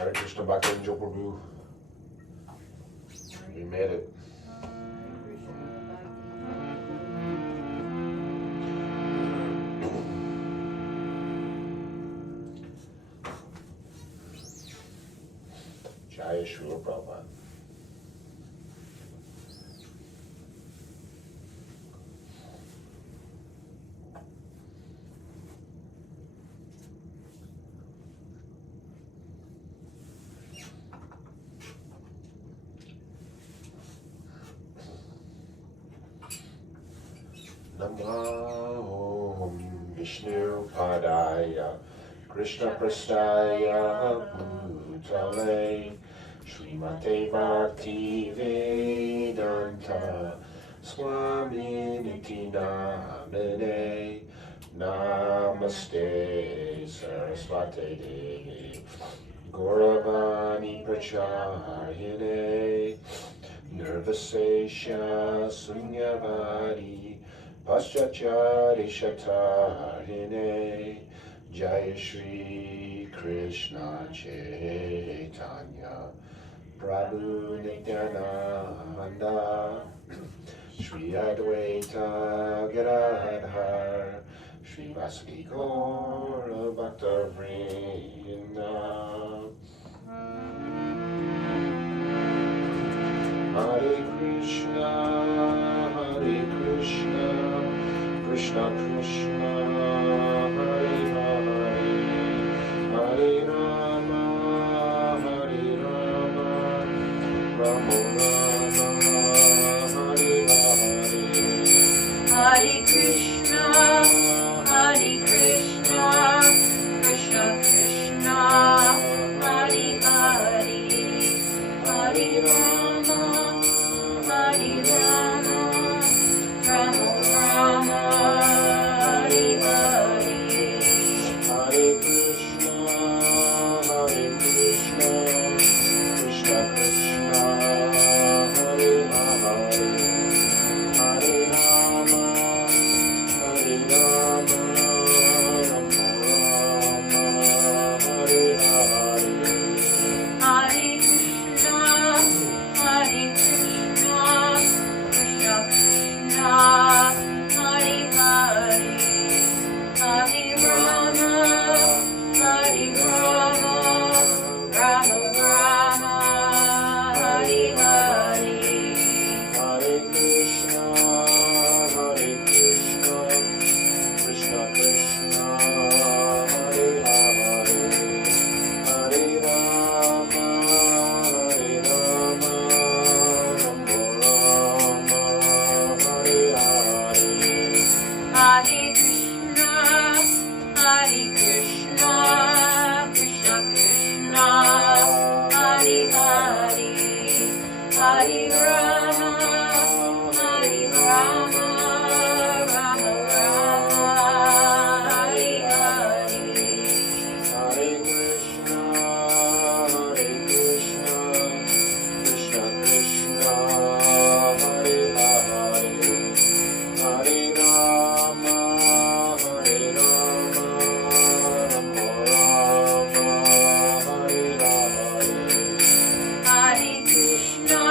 Hare Krishna Bhakti Prabhu. We made it. Jaya Srila Prabhupada. Namo Vishnu Padaya Krishna Prasthaya Bhutale Srimate Bhakti Vedanta Swami Niti Namane Namaste Saraswate Devi Gauravani Pracharine Nirvasesha Sunyavadi Paschachari Shatarine Jaya Shri Krishna Chaitanya Prabhu Nityananda Shri Advaita Gadadhar Shri Vasudhi Gaura Bhakta Vrinda Hare Krishna Krishna Krishna Hare Hare Hare Rama Rama Rama Hare Hare Hare Krishna Krishna Krishna Hare Hare Hare Rama Rama Rama Hare Hare Hare Krishna Krishna Krishna Hare Hare Hare Rama Rama Rama Hare Hare Hare Krishna Krishna Krishna Hare Hare Hare Rama Rama Rama Hare Hare Hare Krishna Krishna Krishna Hare Hare Hare Rama Rama Rama Hare Hare Hare Krishna Krishna Krishna Hare Hare Hare Rama Rama Rama Hare Hare Hare Krishna Krishna Krishna Hare Hare Hare Rama Rama Rama Hare Hare Hare Krishna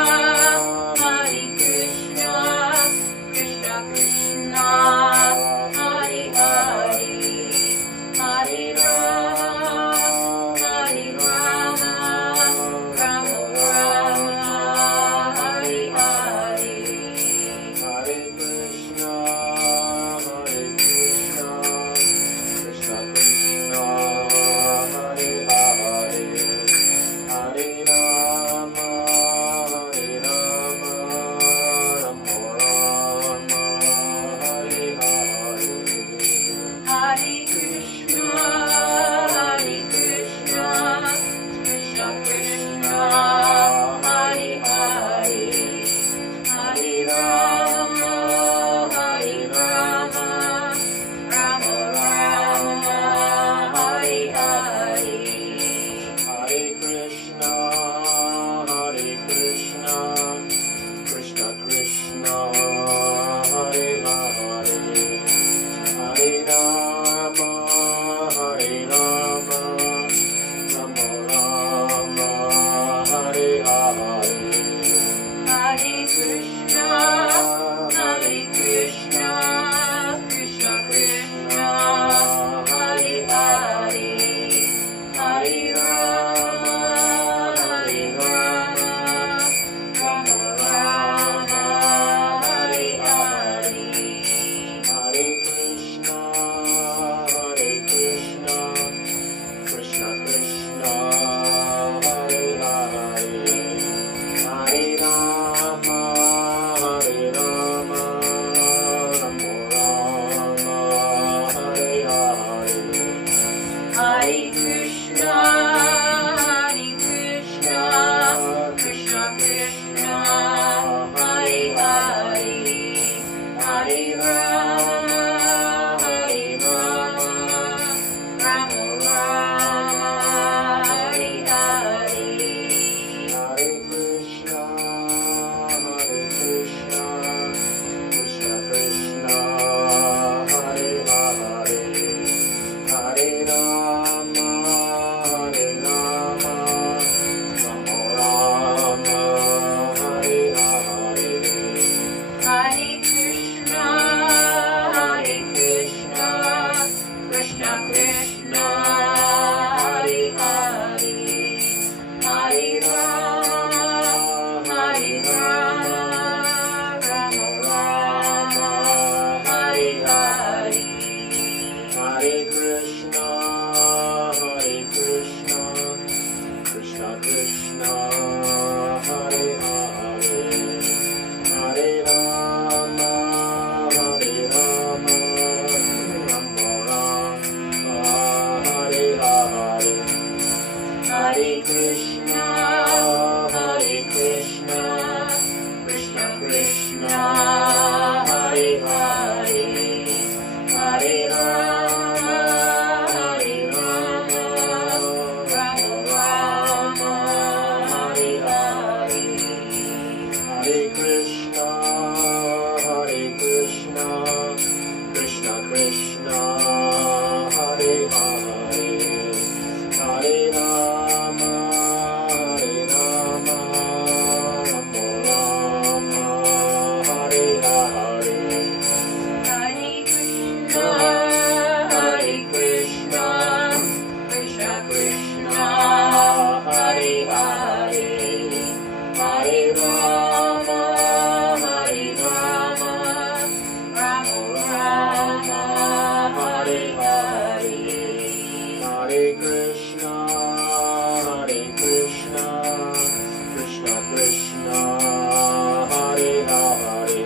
Hare Krishna, Krishna Krishna, Hare Hare, Hare Rama, Rama Rama, Hare Hare. Hare Krishna, Krishna Krishna, Hare Hare, Hare Rama, Rama Rama, Hare Hare. Hare Krishna, Krishna Krishna, Hare Hare, Hare Rama, Rama Rama, Hare Hare. Hare Krishna, Krishna Krishna, Hare Hare,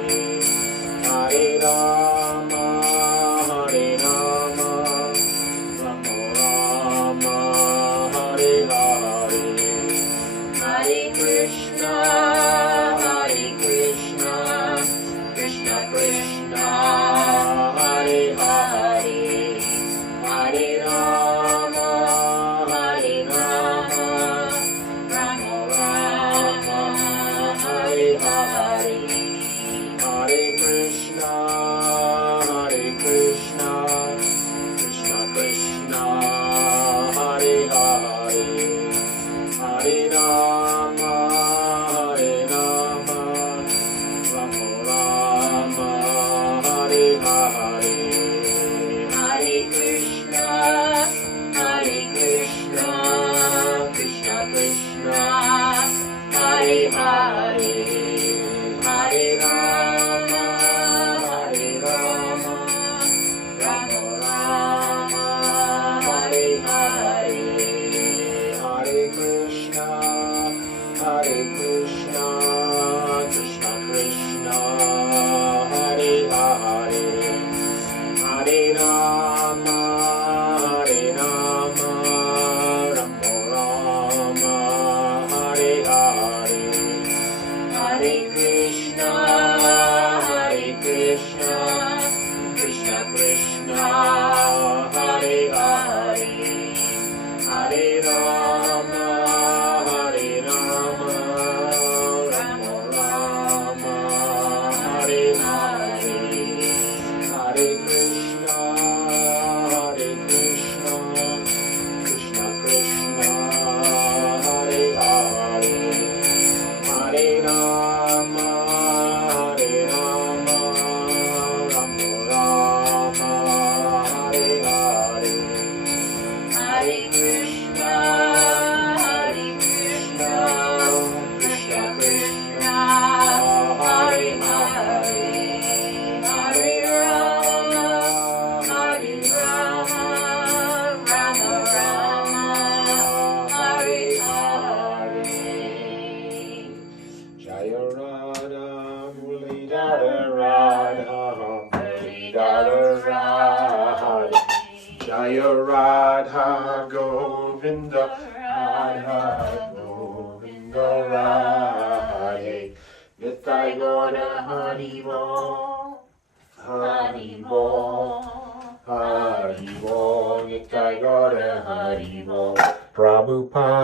Hare Rama, Rama Rama, Hare Hare. Hare Krishna, Krishna Krishna, Hare Hare, Hare Rama, Rama Rama, Hare Hare. Hare Krishna, Krishna Krishna, Hare Hare, Hare Rama, Rama Rama, Hare Hare. Hare Krishna, Krishna Krishna, Hare Hare, Hare Rama, Rama Rama, Hare Hare. Hare Krishna, Krishna Krishna, Hare Hare, Hare Rama, Rama Rama, Hare Hare. Hare Krishna, Krishna Krishna, Hare Hare, Hare Rama, Rama Rama, Hare Hare. Hare Krishna, Krishna Krishna, Hare Hare, Hare Rama, Rama Rama, Hare Hare. Hare Krishna, Krishna Krishna, Hare Hare, Hare Rama, Rama Rama, Hare Hare. Jaya Radha, Murli Dada Radha, Murli Dada Radha. Jaya Radha, Govinda, Radha, Govinda, Radhe. Nitai Gora Haribo, Haribo, Haribo, Nitai Gora Haribo. Prabhupada,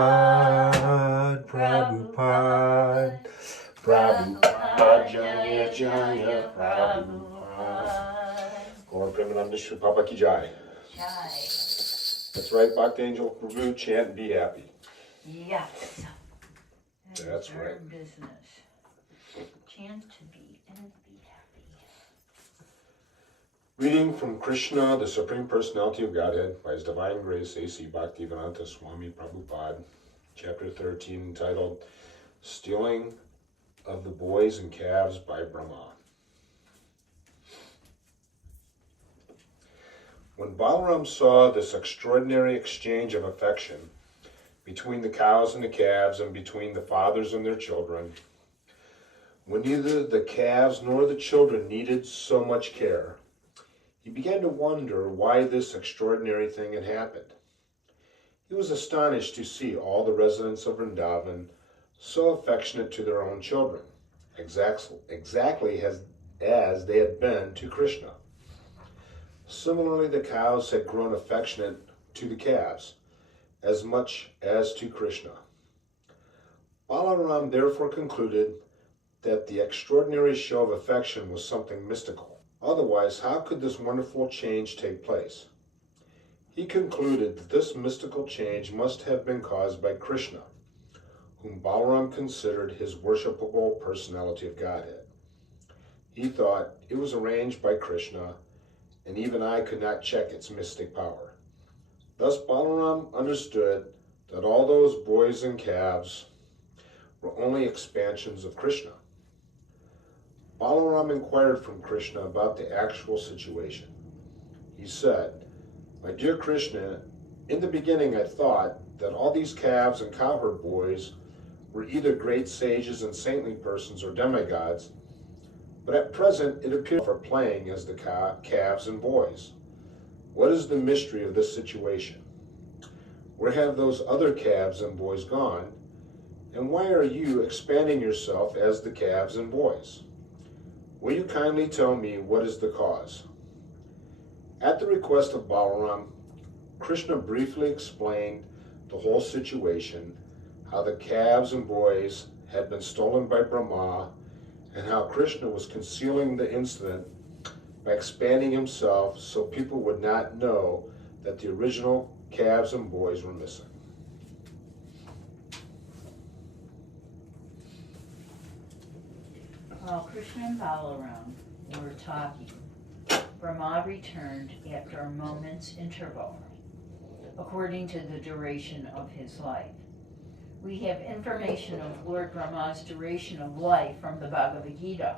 Jaya Jaya, Prabhupada. Gaur Premananda Shri Papa Ki Jai. That's right, Bhakti Angel Prabhu, chant and be happy. Yes. That's right. Our business. Chant to be and be happy. Reading from Krishna, the Supreme Personality of Godhead, by His Divine Grace, A.C. Bhaktivedanta Swami Prabhupada, Chapter 13, entitled Stealing of the Boys and Calves by Brahma. When Balaram saw this extraordinary exchange of affection between the cows and the calves and between the fathers and their children, when neither the calves nor the children needed so much care, he began to wonder why this extraordinary thing had happened. He was astonished to see all the residents of Vrindavan so affectionate to their own children, exactly as they had been to Krishna. Similarly, the cows had grown affectionate to the calves, as much as to Krishna. Balaram therefore concluded that the extraordinary show of affection was something mystical. Otherwise, how could this wonderful change take place? He concluded that this mystical change must have been caused by Krishna, whom Balaram considered his worshipable personality of Godhead. He thought it was arranged by Krishna, and even I could not check its mystic power. Thus Balaram understood that all those boys and calves were only expansions of Krishna. Balaram inquired from Krishna about the actual situation. He said, "My dear Krishna, in the beginning I thought that all these calves and cowherd boys were either great sages and saintly persons or demigods, but at present it appears for playing as the calves and boys. What is the mystery of this situation? Where have those other calves and boys gone? And why are you expanding yourself as the calves and boys? Will you kindly tell me what is the cause?" At the request of Balaram, Krishna briefly explained the whole situation, how the calves and boys had been stolen by Brahma, and how Krishna was concealing the incident by expanding himself so people would not know that the original calves and boys were missing. While Krishna and Balaram were talking, Brahma returned after a moment's interval, according to the duration of his life. We have information of Lord Brahma's duration of life from the Bhagavad Gita,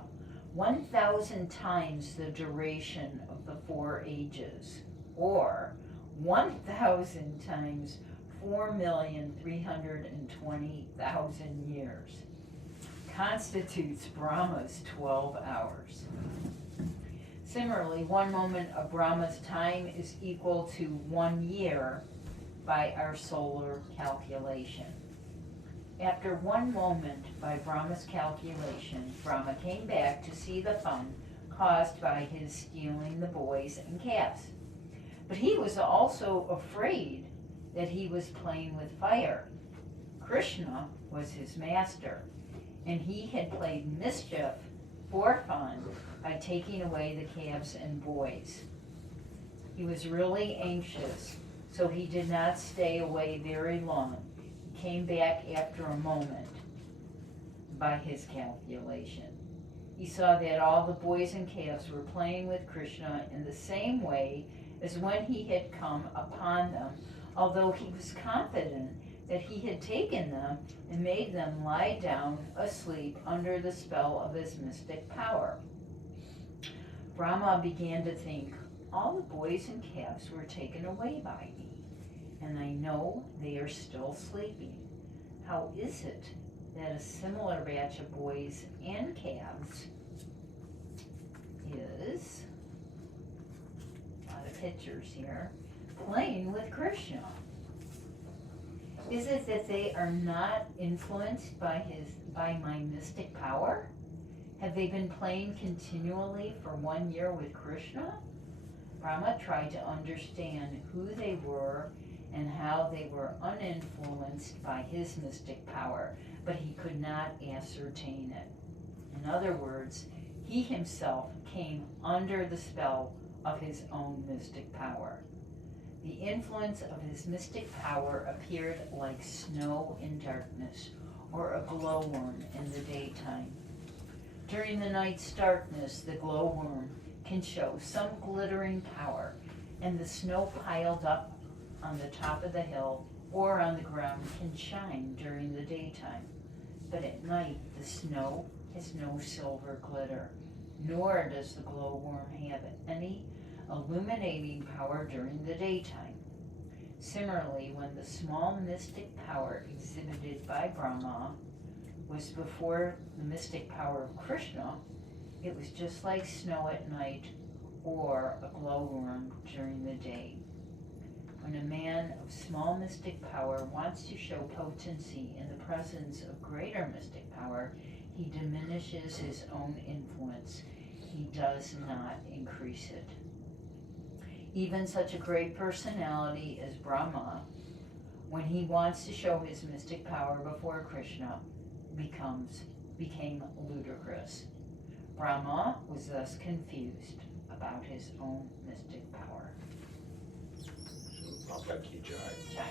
1,000 times the duration of the 4 ages, or 1,000 times 4,320,000 years, constitutes Brahma's 12 hours. Similarly, 1 moment of Brahma's time is equal to 1 year by our solar calculation. After 1 moment by Brahma's calculation, Brahma came back to see the fun caused by his stealing the boys and calves. But he was also afraid that he was playing with fire. Krishna was his master, and he had played mischief for fun by taking away the calves and boys. He was really anxious, so he did not stay away very long. He came back after a moment by his calculation. He saw that all the boys and calves were playing with Krishna in the same way as when he had come upon them, although he was confident that he had taken them and made them lie down asleep under the spell of his mystic power. Brahma began to think, all the boys and calves were taken away by me, and I know they are still sleeping. How is it that a similar batch of boys and calves is, a lot of pictures here, playing with Krishna? Is it that they are not influenced by my mystic power? Have they been playing continually for 1 year with Krishna? Brahma tried to understand who they were and how they were uninfluenced by his mystic power, but he could not ascertain it. In other words, he himself came under the spell of his own mystic power. The influence of his mystic power appeared like snow in darkness, or a glowworm in the daytime. During the night's darkness, the glowworm can show some glittering power, and the snow piled up on the top of the hill or on the ground can shine during the daytime. But at night, the snow has no silver glitter, nor does the glowworm have any illuminating power during the daytime. Similarly, when the small mystic power exhibited by Brahma was before the mystic power of Krishna, it was just like snow at night or a glowworm during the day. When a man of small mystic power wants to show potency in the presence of greater mystic power, he diminishes his own influence. He does not increase it. Even such a great personality as Brahma, when he wants to show his mystic power before Krishna, became ludicrous. Brahma was thus confused about his own mystic power. Jai.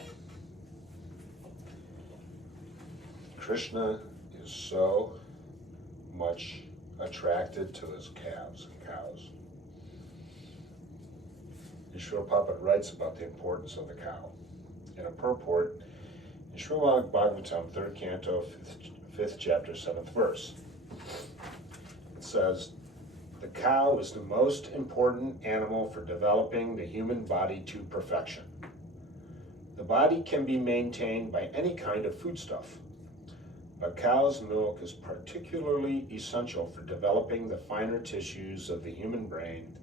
Krishna is so much attracted to his calves and cows. Srila Prabhupada writes about the importance of the cow. In a purport, in Srimad Bhagavatam, 3rd canto, 5th chapter, 7th verse, it says, "The cow is the most important animal for developing the human body to perfection. The body can be maintained by any kind of foodstuff, but cow's milk is particularly essential for developing the finer tissues of the human brain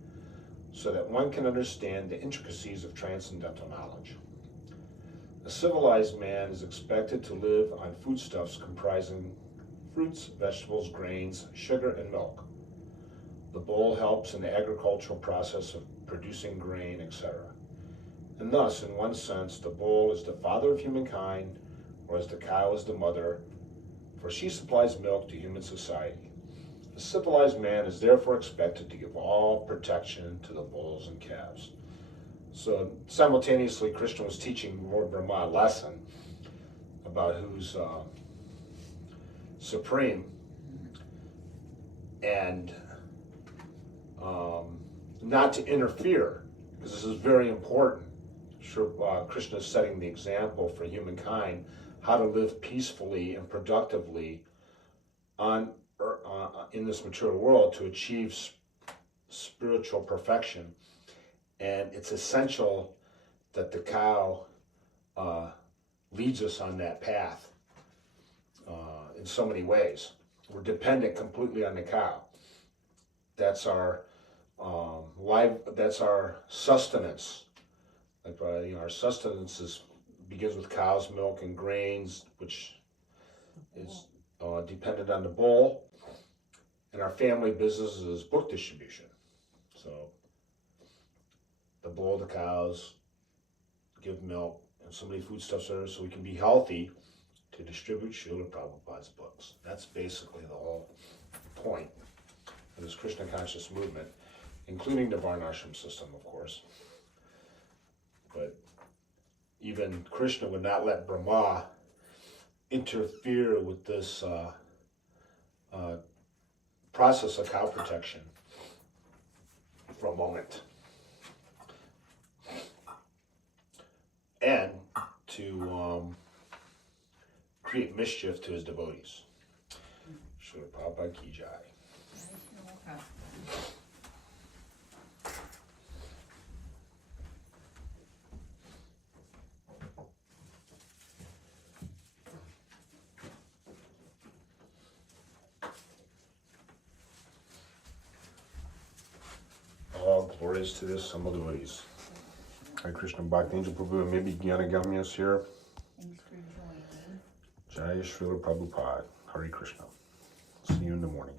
so that one can understand the intricacies of transcendental knowledge. A civilized man is expected to live on foodstuffs comprising fruits, vegetables, grains, sugar, and milk. The bull helps in the agricultural process of producing grain, etc. And thus, in one sense, the bull is the father of humankind, whereas the cow is the mother, for she supplies milk to human society. The civilized man is therefore expected to give all protection to the bulls and calves." So simultaneously, Krishna was teaching Lord Brahma a lesson about who's supreme, and not to interfere, because this is very important. Sure, Krishna is setting the example for humankind how to live peacefully and productively in this material world to achieve spiritual perfection. And it's essential that the cow leads us on that path in so many ways. We're dependent completely on the cow. That's our that's our sustenance. Like, our sustenance begins with cow's milk and grains, which is dependent on the bull. And our family business is book distribution. So the bull, the cows give milk, and so many foodstuffs are so we can be healthy to distribute Srila Prabhupada's books. That's basically the whole point of this Krishna conscious movement, including the Varnashram system, of course. But even Krishna would not let Brahma interfere with this process of cow protection for a moment, and to create mischief to his devotees. Srila Prabhupada ki jai. All glories to this Sama devotees. Hare Krishna Bhakti Angel Prabhu and maybe Gyana Gamyas here. Thanks for joining. Jai Srila Prabhupada. Hare Krishna. See you in the morning.